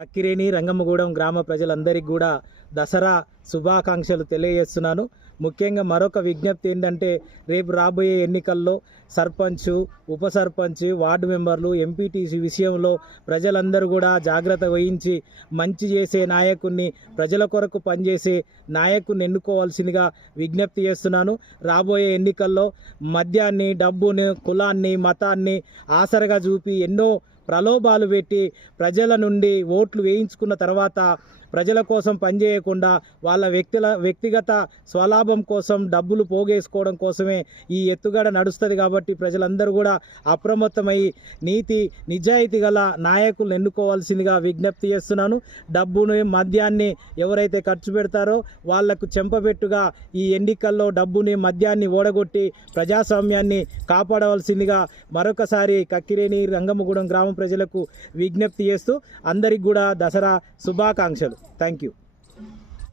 అక్కిరేని రంగమ్మగూడెం గ్రామ ప్రజలందరికీ కూడా దసరా శుభాకాంక్షలు తెలియజేస్తున్నాను. ముఖ్యంగా మరొక విజ్ఞప్తి ఏంటంటే, రేపు రాబోయే ఎన్నికల్లో సర్పంచ్, ఉప సర్పంచ్, వార్డు మెంబర్లు, ఎంపీటీసీ విషయంలో ప్రజలందరూ కూడా జాగ్రత్త వహించి మంచి చేసే నాయకుడిని, ప్రజల కొరకు పనిచేసే నాయకుడిని ఎన్నుకోవాల్సిందిగా విజ్ఞప్తి చేస్తున్నాను. రాబోయే ఎన్నికల్లో మద్యాన్ని, డబ్బుని, కులాన్ని, మతాన్ని ఆసరగా చూపి ఎన్నో ప్రలోభాలు పెట్టి ప్రజల నుండి ఓట్లు వేయించుకున్న తర్వాత ప్రజల కోసం పనిచేయకుండా వాళ్ళ వ్యక్తిగత స్వలాభం కోసం డబ్బులు పోగేసుకోవడం కోసమే ఈ ఎత్తుగడ నడుస్తుంది. కాబట్టి ప్రజలందరూ కూడా అప్రమత్తమై నీతి నిజాయితీ గల నాయకులను ఎన్నుకోవాల్సిందిగా విజ్ఞప్తి చేస్తున్నాను. డబ్బును, మద్యాన్ని ఎవరైతే ఖర్చు పెడతారో వాళ్లకు చెంపబెట్టుగా ఈ ఎన్నికల్లో డబ్బుని, మద్యాన్ని ఓడగొట్టి ప్రజాస్వామ్యాన్ని కాపాడవలసిందిగా మరొకసారి కక్కిరేని రంగమ్మగూడెం గ్రామ ప్రజలకు విజ్ఞప్తి చేస్తూ అందరికి కూడా దసరా శుభాకాంక్షలు. Thank you.